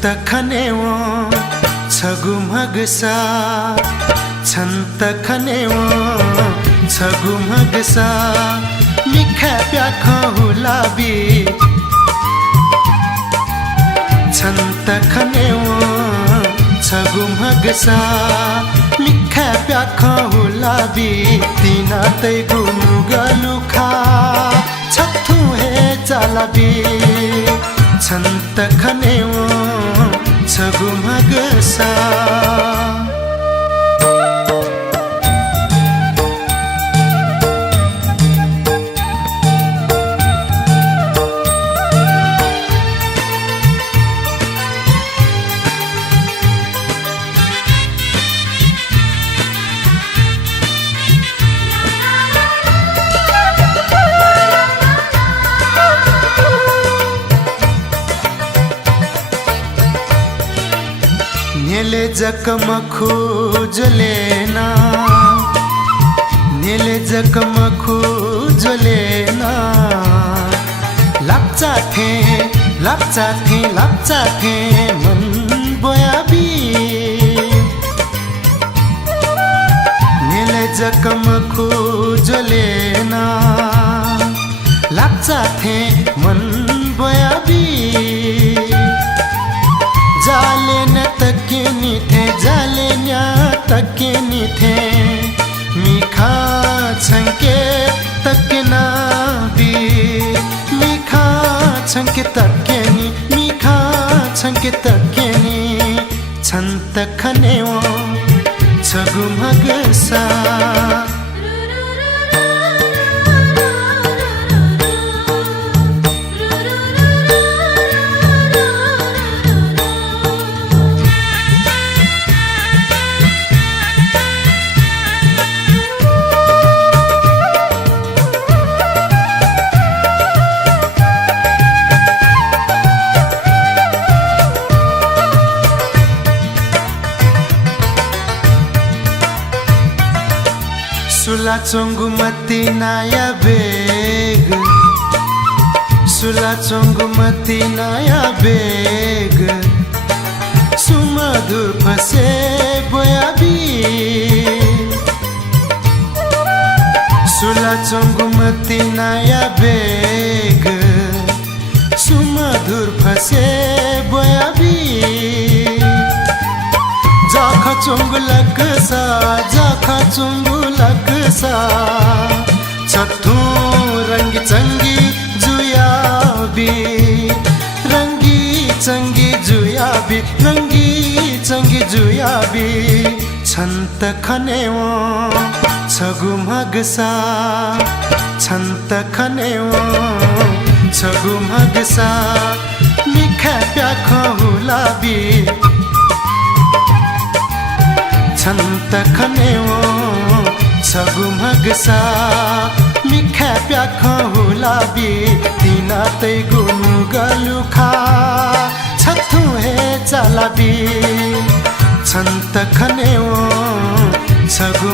छन्त खनेवो छगु मगसा छन्त खनेवो छगु मगसा मिखा प्याख हुलाबी छन्त खनेवो छगु मगसा मिखा प्याख हुलाबी तिना तै गुनु गलुखा छथु हे चालाबी छन्त खनेवो छगु मगसा नेले जकम खोजलेना नेले जकम खोजलेना लाप्चा थे मन बोयाबी नेले जकम खोजलेना लाप्चा थे मन बोयाबी जाले न तकिनी थे जाले न्या तकिनी थे मिखा छंके तकना भी मिखा छंके तकिनी मिखा छंके तकिनी छन्त खनेवो छगु मगसा सुला चोंगु मती नाया बेग सुला चोंगु मती नाया बेग सुमधुर फसे बोयाबी सुला चोंगु मती नाया बेग सुमधुर फसे बोयाबी जाखा चोंगु लकसा जाखा चोंगु लकसा छथु रंगी चंगी जुयाबी रंगी चंगी जुयाबी रंगी चंगी जुयाबी छन्त खनेवो छगु मगसा छन्त खनेवो छगु मगसा मिखा प्याख हुलाबी छन्त खनेवो छगु मगसा मिखा प्याख हुलाबी तिना तै गुनु गलुखा छथु हे चालाबी छन्त खनेवो छगु